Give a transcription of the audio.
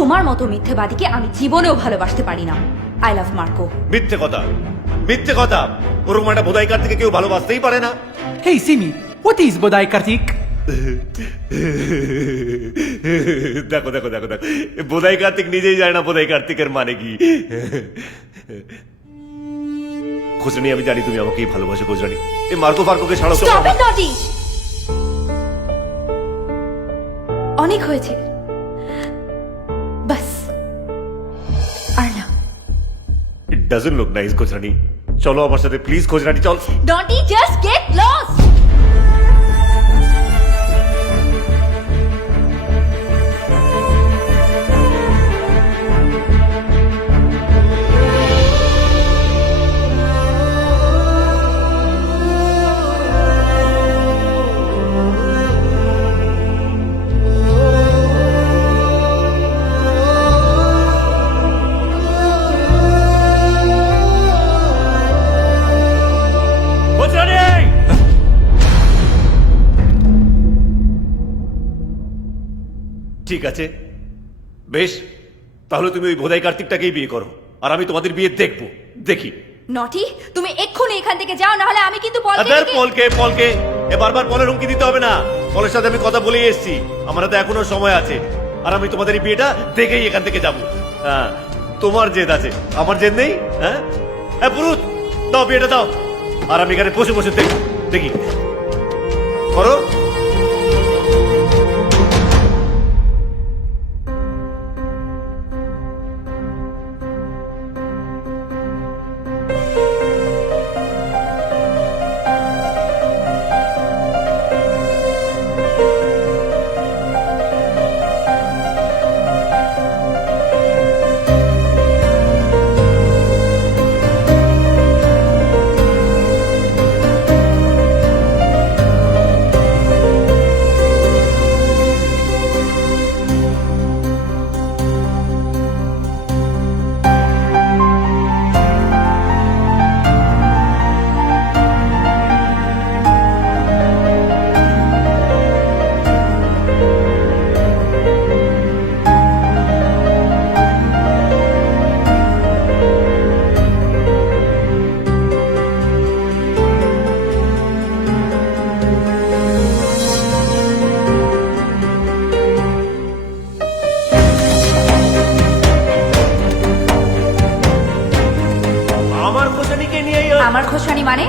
তোমার মতো মিথ্যেবাদীকে আমি জীবনেও ভালোবাসতে পারি না। আই লাভ মার্কো মিথ্যে কথা। মিথ্যে কথা। ওরকম একটা বোধাইকার থেকে কেউ ভালোবাসতেই পারে না। Hey Simi, what is Bodai Kartik? দেখো দেখো দেখো দেখো। বোধাই কার্তিক নিজেই জানে না বোধাই কার্তিকের মানে কি। খুচরানি আমি জানি তুমি আমাকেই ভালোবাসো খুচরানি। এই মার্কো ফার্কোকে ছাড়ো অনেক হয়েছে। ডাজন্ট লুক নাইস খোঁজরানি চলো আমার সাথে প্লিজ খোঁজরানি চল নটি জাস্ট গেট লস্ট ঠিক আছে। বেশ তাহলে তুমি ওই ভোদাই কার্তিকটাকেই বিয়ে করো আর আমি তোমাদের বিয়ে দেখব। দেখি। নটি তুমি এক্ষুনি এখান থেকে যাও না হলে আমি কিন্তু আদার পলকে পলকে। এ বারবার পলের হুমকি দিতে হবে না। পলের সাথে আমি কথা বলে এসেছি। আমার হাতে এখনও সময় আছে। আর আমি তোমাদের এই বিয়েটা দেখেই এখান থেকে যাব। হ্যাঁ তোমার জেদ আছে। আমার জেদ নেই? হ্যাঁ? হ্যাঁ পুরুত দাও বিয়েটা দাও। আর আমি এখানে বসে বসে দেখি দেখি। করো। খোঁজানিকে নিয়ে আমার খোসানি মানে?